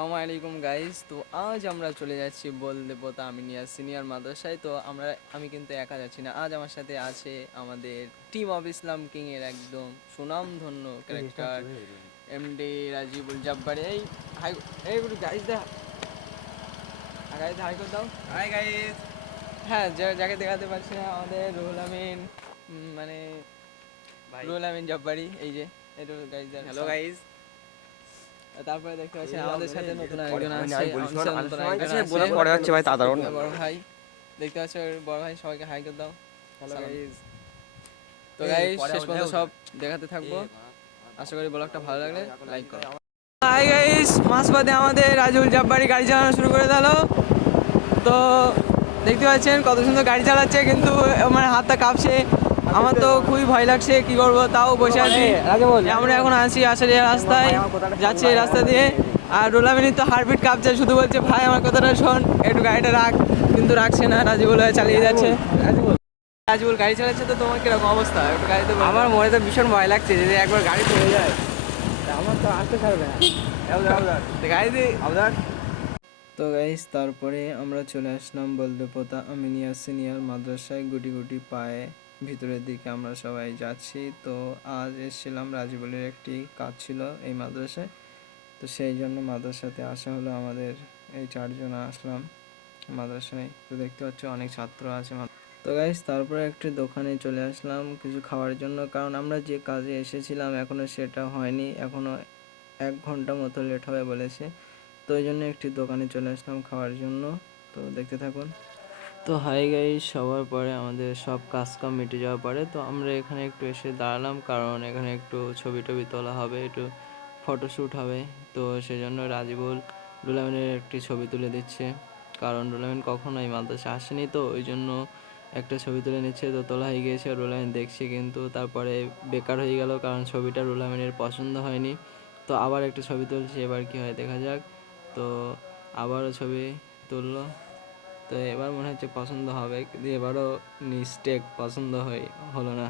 আসসালামু আলাইকুম গাইস তো আজ আমরা চলে যাচ্ছি বলদেবতা আমিনিয়া সিনিয়র মাদ্রাসায়। তো আমরা আমি কিন্তু একা যাচ্ছি না। আজ আমার সাথে আছে আমাদের টিম অফ ইসলাম কিং এর একদম সুনামধন্য ক্যারেক্টার এমডি রাজিবুল জব্বারি। এই হাই এই গাইস দা গাইস হাই করে দাও। হাই গাইস হ্যাঁ যাকে দেখাতে পারছি না আমাদের রুহুল আমিন মানে রুহুল আমিন জব্বারি এই যে এটা গাইস হ্যালো গাইস তারপরে দেখতে পাচ্ছেন আমাদের সাথে নতুন একজন আছে হচ্ছে। বলে ভাই, বড় ভাই দেখতে পাচ্ছ বড় ভাই সবাইকে হাই করে দাও। হ্যালো গাইস তো গাইস শেষ পর্যন্ত সব দেখাতে থাকব। আশা করি ব্লগটা ভালো লাগলে লাইক করো। হাই গাইস মাসবাদে আমাদের রাজুল জব্বারি গাড়ি চালানো শুরু করে দিল। তো দেখতে পাচ্ছেন কত সুন্দর গাড়ি চালাচ্ছে কিন্তু আমার হাতটা কাঁপছে। আমার তো খুবই ভয় লাগছে কি করব তাও বসে আছি। আমরা এখন আছি আসারিয়া রাস্তায় যাচ্ছি এই রাস্তা দিয়ে। আর রোলামিনী তো হার্টবিট কাঁপছে শুধু বলছে ভাই আমার কথাটা শোন একটু গাড়িটা রাখ। কিন্তু রাখছে না রাজিবুল ভাই চালিয়ে যাচ্ছে। রাজিবুল। গাড়ি চালাচ্ছে তো তোমার কীরকম অবস্থা? একটু গাড়িতে আমার মনে তো ভীষণ ভয় লাগছে যদি একবার গাড়ি চলে যায়। আমার তো আসতে ছাড়বে না। তো গাড়িতে আবদার তো গাইস তারপরে আমরা চলে আসলাম বলদেবতা আমিনিয়া সিনিয়র মাদ্রাসায় গুটি গুটি পায়ে। ভিতরের দিকে আমরা সবাই যাচ্ছি। তো আজ এসেছিলাম রাজিবুলের একটি কাজ ছিল এই মাদ্রাসায়। তো সেই জন্য মাদ্রাসাতে আসা হলো আমাদের এই চারজন আসলাম মাদ্রাসায় তো দেখতে পাচ্ছ অনেক ছাত্র আছে তো গাইস তারপরে একটি দোকানে চলে আসলাম কিছু খাওয়ার জন্য। কারণ আমরা যে কাজে এসেছিলাম, এখনও সেটা হয়নি। এখনও এক ঘণ্টা মতো লেট হবে বলেছে। তো ওই জন্য একটি দোকানে চলে আসলাম খাওয়ার জন্য। তো দেখতে থাকুন। তো হাই গাই সবার পরে আমাদের সব কাজ কাম মিটে যাওয়ার পরে তো আমরা এখানে একটু এসে দাঁড়ালাম, কারণ এখানে একটু ছবি টবি তোলা হবে, একটু ফটোশ্যুট হবে। তো সেই জন্য রাজিবুল রুলামিনের একটি ছবি তুলে দিচ্ছে, কারণ রুলামিন কখনো এই মাদ্রাসা আসেনি তো, ওই জন্য একটা ছবি তুলে নিচ্ছে। তো তোলা হয়ে গিয়েছে রুলামিন দেখছে কিন্তু তারপরে বেকার হয়ে গেল, কারণ ছবিটা রুলামিনের পছন্দ হয়নি। তো আবার একটা ছবি তুলছে, এবার কি হয় দেখা যাক। তো আবারও ছবি তুললো। তো এবার মনে হচ্ছে পছন্দ হবে। কিন্তু এবারও মিস্টেক পছন্দ হয়, হলো না।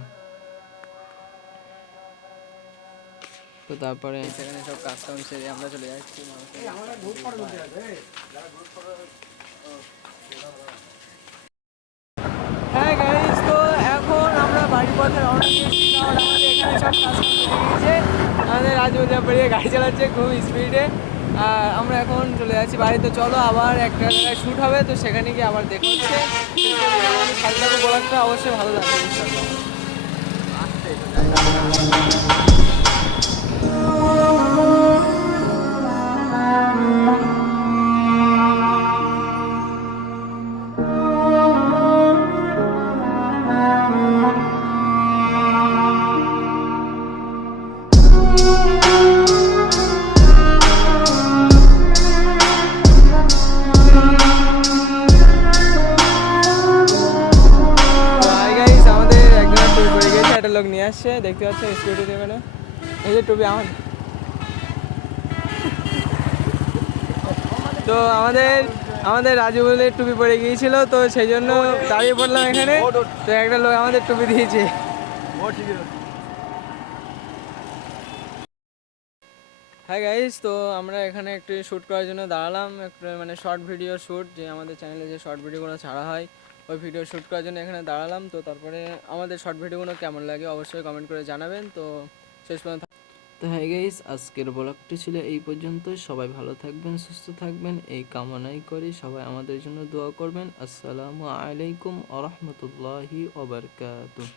তো তারপরে সেখানে সব কাজ কাম সেরে আমরা চলে যাচ্ছি। হ্যাঁ তো এখন আমরা আমাদের এখানে সব কাজ আমাদের গাড়ি চালাচ্ছে খুব স্পিডে আর আমরা এখন চলে যাচ্ছি বাড়িতে। চলো আবার একটা জায়গায় শ্যুট হবে, তো সেখানে গিয়ে আবার দেখা হচ্ছে। তো আমাদের অবশ্যই ভালো লাগবে একটা লোক নিয়ে আসছে, দেখতে পাচ্ছেন স্কুটি দেবে না এই যে টুপি আমার। তো আমাদের আমাদের রাজু বলে টুপি পরে গিয়েছিল, তো সেই জন্য দাঁড়িয়ে পড়লাম এখানে। তো একটা লোক আমাদের টুপি দিয়েছে। হ্যাঁ গাইস তো আমরা এখানে একটু শ্যুট করার জন্য দাঁড়ালাম। একটু মানে শর্ট ভিডিও শ্যুট যে আমাদের চ্যানেলে যে শর্ট ভিডিওগুলো ছাড়া হয়। ওই ভিডিও শ্যুট করার জন্য এখানে দাঁড়ালাম। তো তারপরে আমাদের শর্ট ভিডিওগুলো কেমন লাগে অবশ্যই কমেন্ট করে জানাবেন। তো শেষ পর্যন্ত তো হ্যাঁ গাইস আজকের ব্লগটি ছিল এই পর্যন্ত সবাই ভালো থাকবেন, সুস্থ থাকবেন। এই কামনাই করি সবাই আমাদের জন্য দোয়া করবেন। আসসালামু আলাইকুম আ রহমতুল্লাহি ওবরকাতুহ